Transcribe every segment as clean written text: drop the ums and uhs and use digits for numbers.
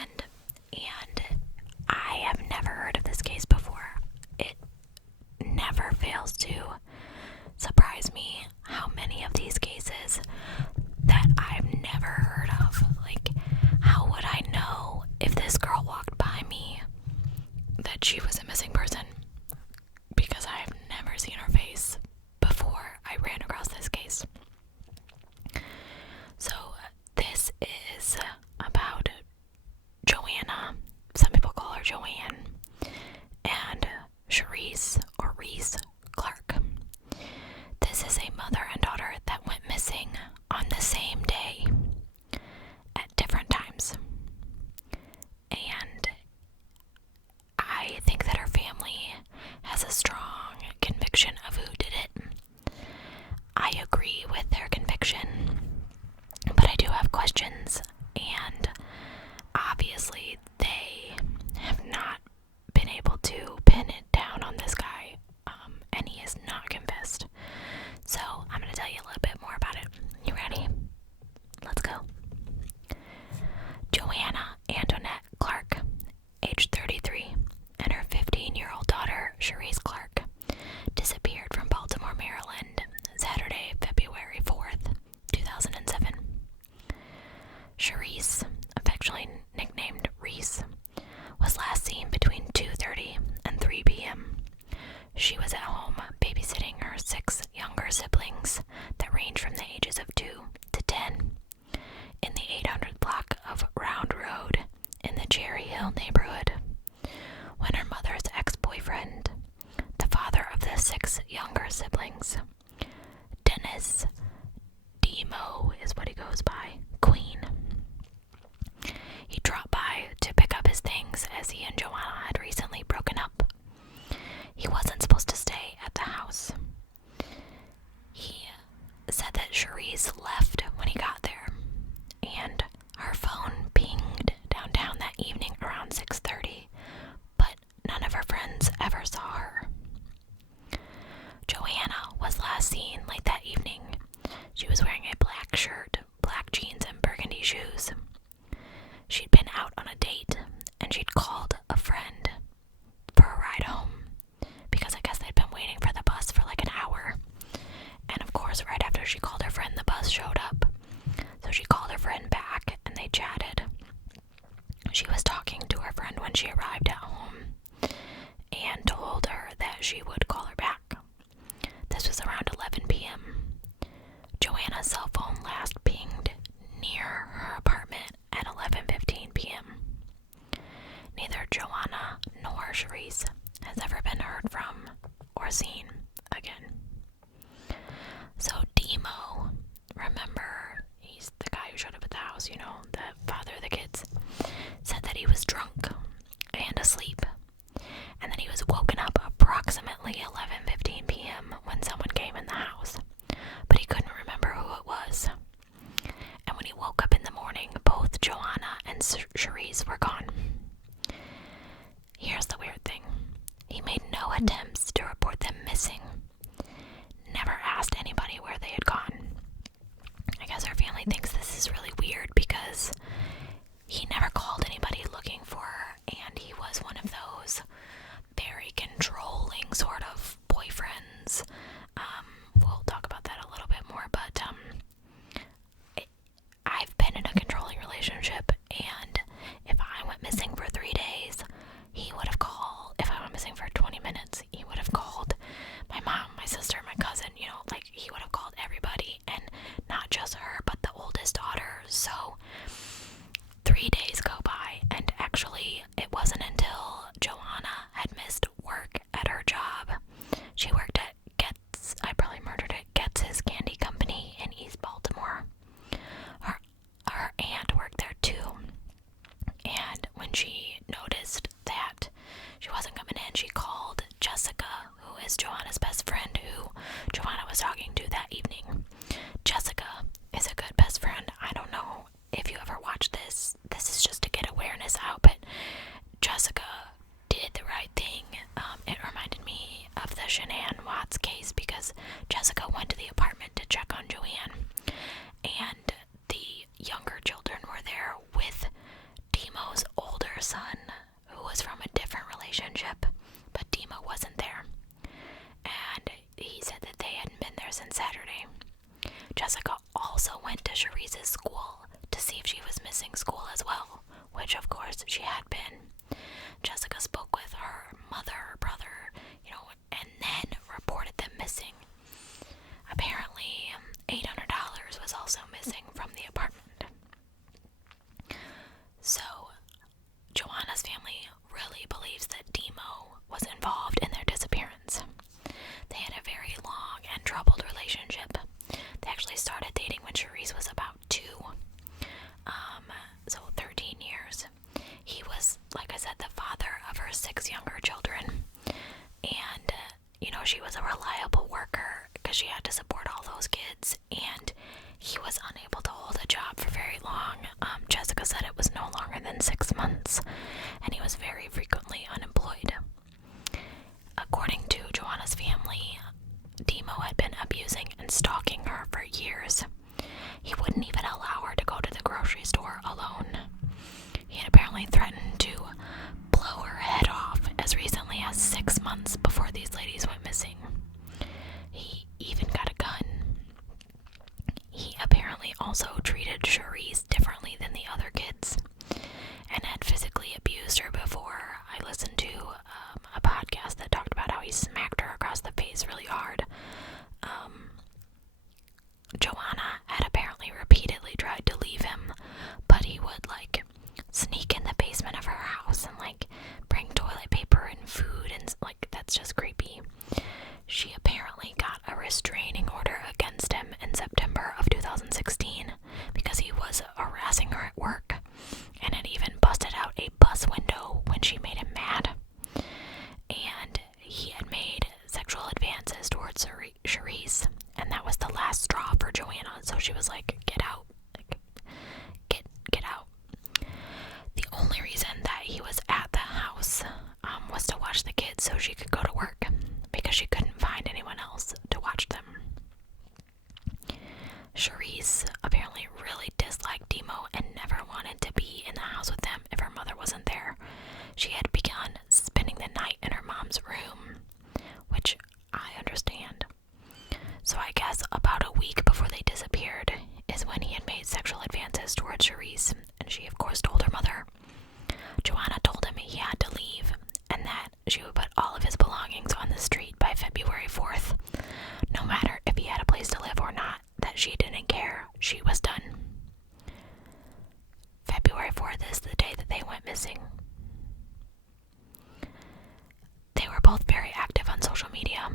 Maryland, and I have never heard of this case before. It never fails to surprise me how many of these cases that I've never heard of. Like, how would I know if this girl walked by me that she was a missing person? Because I have never seen her face before I ran across this case. So this is about Joanna. Some people call her Joanne. And Sharice or Reese Clark. This is a mother and daughter that went missing on the same day at different times. And I think that her family has a strong conviction of who did it. I agree with their conviction, but I do have questions, and obviously they have not been able to pin it down on this guy, and he is not convinced. So I'm going to tell you a little bit more about it. You ready? Let's go. Joanna Antoinette Clark, age 33, and her 15-year-old daughter, Sharice Clark, disappeared from Baltimore, Maryland, Saturday, February 4th, 2007. Sharice, affectionately nicknamed Reese, was last seen between 2:30 and 3 p.m. She was at home babysitting her 6 younger siblings that range from the ages of 2 to 10 in the 800th block of Round Road in the Cherry Hill neighborhood, when her mother's ex-boyfriend, the father of the 6 younger siblings, Dennis Demo is what he goes by, Queen. He dropped by to pick up his things as he and Joanna had recently broken up. He wasn't supposed to stay at the house. He said that Sharice left when he got there, and her phone pinged downtown that evening around 6:30, but none of her friends ever saw her. Joanna was last seen late that evening. She was wearing a black shirt, black jeans, and burgundy shoes. She'd been out on a date, and she'd called a friend for a ride home, because I guess they'd been waiting for the bus for like an hour. And of course, right after she called her friend, the bus showed up. So she called her friend back, and they chatted. She was talking to her friend when she arrived at home, and told her that she would call her back. This was around 11 p.m. Joanna's cell phone last pinged near her apartment at 11:15 p.m. Neither Joanna nor Sharice has ever been heard from or seen again. So Demo, remember, he's the guy who showed up at the house, you know, the father of the kids, said that he was drunk and asleep, and that he was woken up approximately 11:15 p.m. when someone came in the house, but he couldn't remember who it was. And when he woke up in the morning, both Joanna and Sharice were gone. Here's the weird thing. He made no attempts to report them missing. Never asked anybody where they had gone. I guess our family thinks this is really weird because he never called anybody looking for her, and he was one of those very controlling sort of boyfriends. We'll talk about that a little bit more, but I've been in a controlling relationship, and if I went missing for 3 days, he would have called. If I went missing for 20 minutes, he would have called my mom, my sister, my cousin, you know, like he would have called everybody, and not just her, but the oldest daughter. So 3 days go by, and actually it wasn't until Joanna had missed work at her job. She worked at Getz, I probably murdered it, Getz's Candy Company in East Baltimore. Her aunt worked there too, and when she noticed that she wasn't coming in, she called Jessica, who is Joanna's best friend, who Joanna was talking to that evening. Jessica is a good best friend. I don't know if you ever watched this. This is just to get awareness out, but Jessica did the right thing. It reminded me of the Shanann Watts case because Jessica went to the apartment to check on Joanne, and the younger children were there with Demo's son who was from a different relationship, but Dima wasn't there. And he said that they hadn't been there since Saturday. Jessica also went to Cherise's school to see if she was missing school as well, which of course she had been. Jessica spoke with her mother, her brother, and then reported them missing. Apparently, $800 was also missing from the apartment. So, Joanna's family really believes that Dimo was involved in their disappearance. They had a very long and troubled relationship. They actually started dating when Cherise was about 2. So 13 years. He was, like I said, the father of her 6 younger children. And, she was a reliable worker because she had to support all those kids. And he was unable to hold a job for very long. Jessica said it was no longer than 6 months. And he was very frequently unemployed. According to Joanna's family, Dimo had been abusing and stalking her for years. He wouldn't even allow her to go to the grocery store alone. He had apparently threatened to blow her head off as recently as 6 months before these ladies went missing. He even got a gun. He apparently also treated Cherise differently than the other kids and had physically abused her before. I listened to a podcast that talked about how he smacked her across the face really hard. Joanna had apparently repeatedly tried to leave him, but he would sneak in the basement of her house and bring toilet paper and food, and that's just creepy. She apparently got a restraining order against him in September of 2016 because he was harassing her at work and had even busted out a bus window when she made him mad. And he had made sexual advances towards Cherise, and that was the last straw for Joanna. So she was like, get out. Get out. The only reason that he was at the house was to watch the kids so she could go to work, because she couldn't find anyone else to watch them. Cherise apparently really disliked Dimo and never wanted to be in the house with them if her mother wasn't there. She had begun spending the night in her mom's room, which I understand. So I guess about a week before they disappeared is when he had made sexual advances towards Cherise, and she of course told her mother. Joanna told him he had to leave, and that she would put all of his belongings on the street by February 4th, no matter if he had a place to live or not, that she didn't care. She was done. February 4th is the day that they went missing. They were both very active on social media,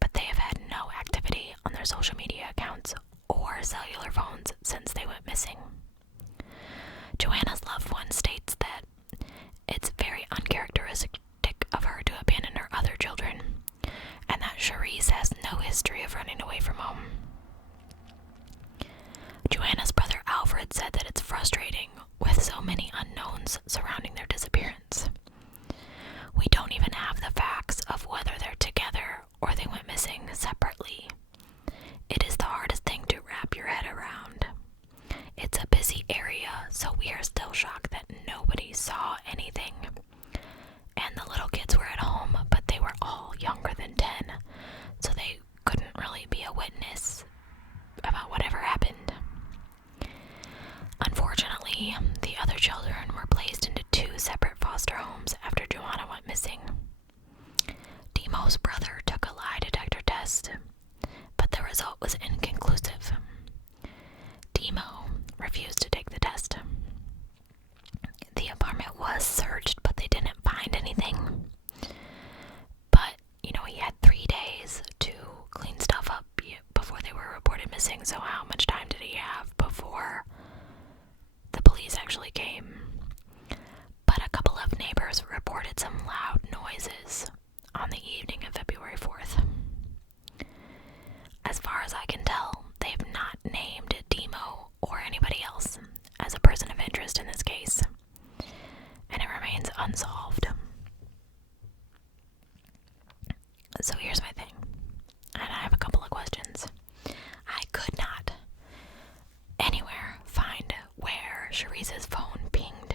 but they have had no activity on their social media accounts or cellular phones since they went missing. Joanna's loved one states that it's very uncharacteristic of her to abandon her other children, and that Cherise has no history of running away from home. Joanna's brother Alfred said that it's frustrating with so many unknowns surrounding their disappearance. We don't even have the facts of whether they're together or they went missing separately. It is the hardest thing to wrap your head around. It's a busy area, so we are still shocked that nobody saw anything. And the little kids were at home, but they were all younger than 10, so they couldn't really be a witness about whatever happened. Unfortunately, the other children were placed into 2 separate foster homes after Joanna went missing. Dimo's brother took a lie detector test, but the result was inconclusive. Dimo refused to take the test. The apartment was searched, but they didn't find anything. But, he had 3 days to clean stuff up before they were reported missing, so how much time did he have before the police actually came? But a couple of neighbors reported some loud noises on the evening of February 4th. As far as I can tell, they've not named Dimo or anybody else as a person of interest in this case, and it remains unsolved. So here's my thing, and I have a couple of questions. I could not anywhere find where Cherise's phone pinged.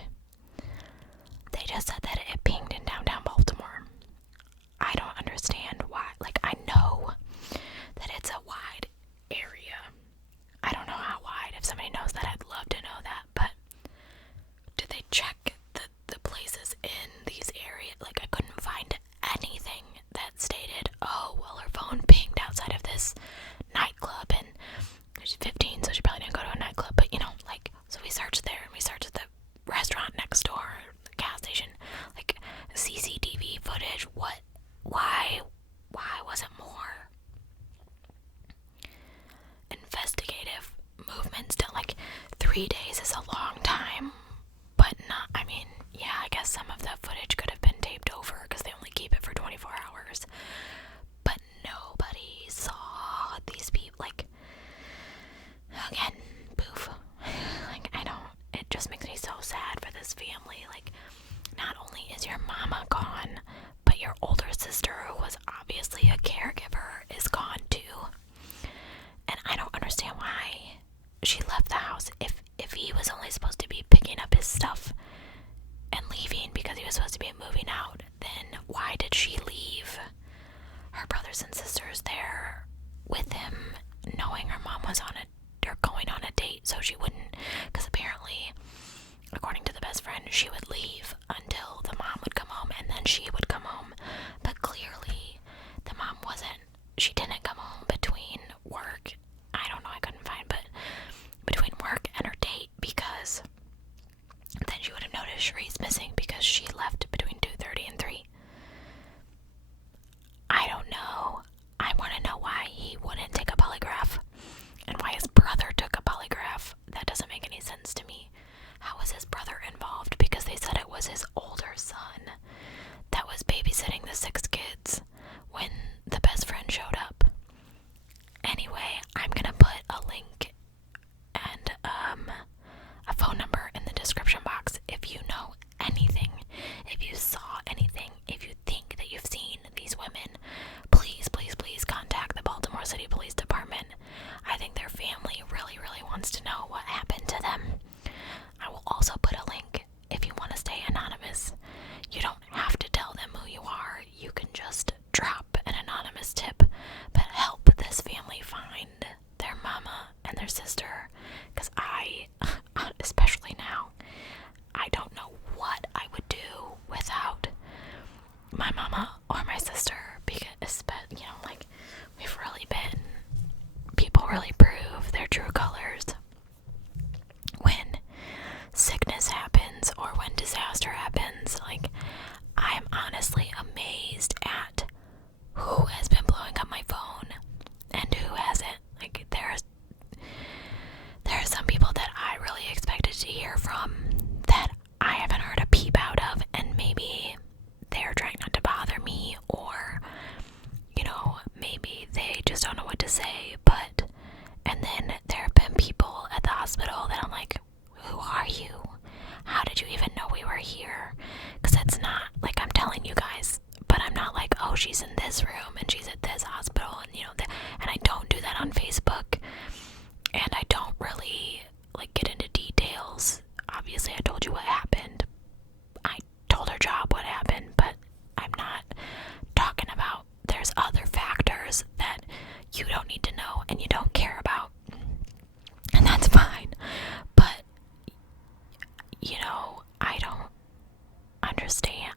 just said that it pinged in downtown Baltimore. I don't understand why. Like, I know that it's a wide area. I don't know how wide. If somebody knows that, I'd love to know that. But did they check the places in these areas? Like, I couldn't find anything that stated, oh, well, her phone pinged outside of this nightclub, and she's 15, so she probably didn't go to a nightclub. But, you know, like, so we searched there, and we searched the restaurant next door, the gas station, like, CCTV footage. Why wasn't more investigative movements done? Like, 3 days is a long time, but not, I mean, yeah, I guess some of the footage could have been taped over because they only keep it for 24 hours, but nobody saw these people. Like, again, poof. Like, it just makes me so sad for this family. Like, not only is your mama gone, but your older sister, who was obviously a caregiver, is gone too. And I don't understand why she left the house. If he was only supposed to be picking up his stuff and leaving because he was supposed to be moving out, then why did she leave her brothers and sisters there with him, knowing her mom was going on a date, so she wouldn't, because apparently, according to the best friend, she would leave until the mom would come home, and then she would come home. But clearly, the mom she didn't come home between work, I don't know, I couldn't find, but between work and her date, because then she would have noticed Cherie's missing because she left between 2:30 and 3. I don't know. I want to know why he wouldn't take a polygraph, and why his brother took a polygraph. That doesn't make any sense to me. How was his brother involved? Because they said it was his older son that was babysitting the 6 kids when the best friend showed up. Anyway, I'm gonna put a link and a phone number in the description box if you know anything, if you saw anything, if you think that you've seen these women. Please, please, please contact the Baltimore City Police Department. I think their family really, really wants to know what happened to them. I will also put a link if you want to stay anonymous. You don't have to tell them who you are. You can just drop an anonymous tip, but help this family find their mama and their sister, because especially now, I don't know what I would do without my mama or my sister, because, you know, like, people really prove their true colors when sickness happens or when disaster happens. Like, I'm honestly amazed at who has been blowing up my phone and who hasn't. Like, there are some people that I really expected to hear from that I haven't heard a peep out of, and maybe they're trying not to bother me, or, you know, maybe they just don't know what to say. And then there have been people at the hospital that I'm like, who are you? How did you even know we were here? Because it's not like I'm telling you guys, but I'm not like, oh, she's in this room and she's at this hospital, and, you know, and I don't do that on Facebook, and I don't really, like, get into details. Obviously, I told you what happened. I told her job what happened, but I'm not talking about there's other factors that you don't need to know and you don't care about, and that's fine. But, you know, I don't understand.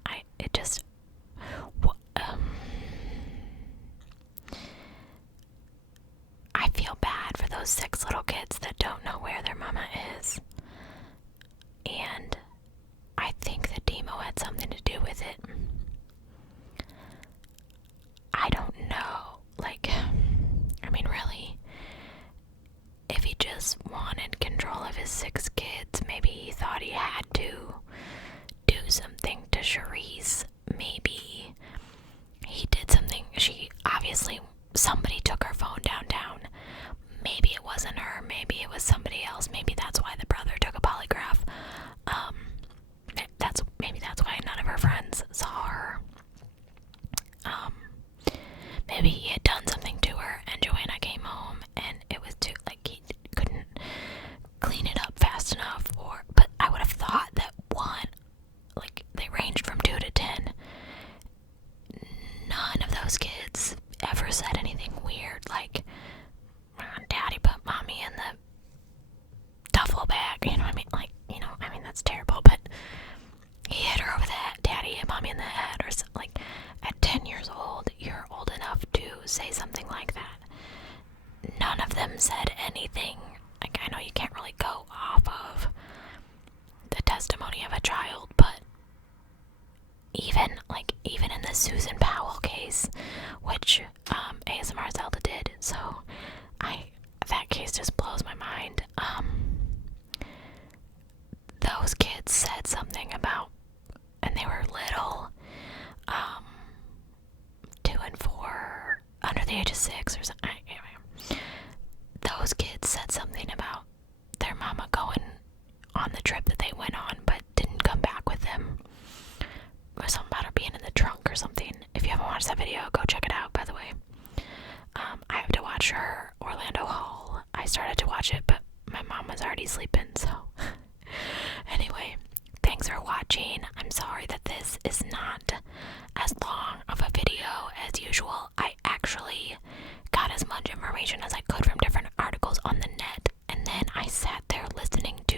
I feel bad for those 6 little kids that don't know where their mama is, and I think that Demo had something to do with it. I don't know. Like, I mean, really, if he just wanted control of his 6 kids, maybe he thought he had to do something to Cherise. Maybe he did something. Somebody took her phone downtown. Maybe it wasn't her. Maybe it was somebody else. Maybe that's why the brother took a polygraph. Maybe that's why none of her friends saw her. Maybe he had done something to her, and Joanna came home, and it was too, like, he couldn't clean it up fast enough. But I would have thought that, one, like, they ranged even in the Susan Powell case, which ASMR Zelda did. So that case just blows my mind. Those kids said something about, and they were little, 2 and 4, under the age of 6 or something. Anyway, those kids said something about their mama going on the trip that they went on, but didn't come back with them. Or something about her being in the trunk or something. If you haven't watched that video, go check it out, by the way. I have to watch her Orlando haul. I started to watch it, but my mom was already sleeping, so. Anyway, thanks for watching. I'm sorry that this is not as long of a video as usual. I actually got as much information as I could from different articles on the net, and then I sat there listening to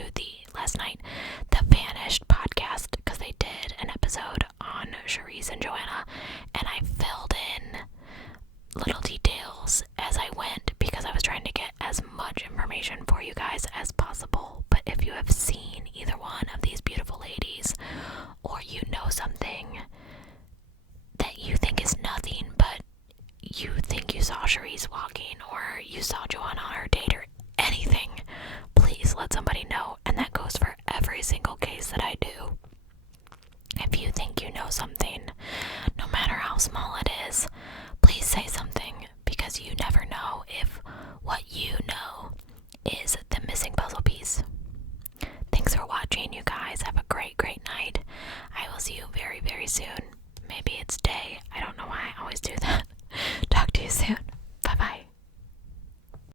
last night, the Vanished podcast, because they did an episode on Charisse and Joanna, and I filled in little details as I went because I was trying to get as much information for you guys as possible. But if you have seen either one of these beautiful ladies, or you know something that you think is nothing, but you think you saw Charisse walking, or you saw Joanna on her date, or anything, please let somebody know. And that goes for every single case that I do. If you think you know something, no matter how small it is, please say something, because you never know if what you know is the missing puzzle piece. Thanks for watching, you guys. Have a great, great night. I will see you very, very soon.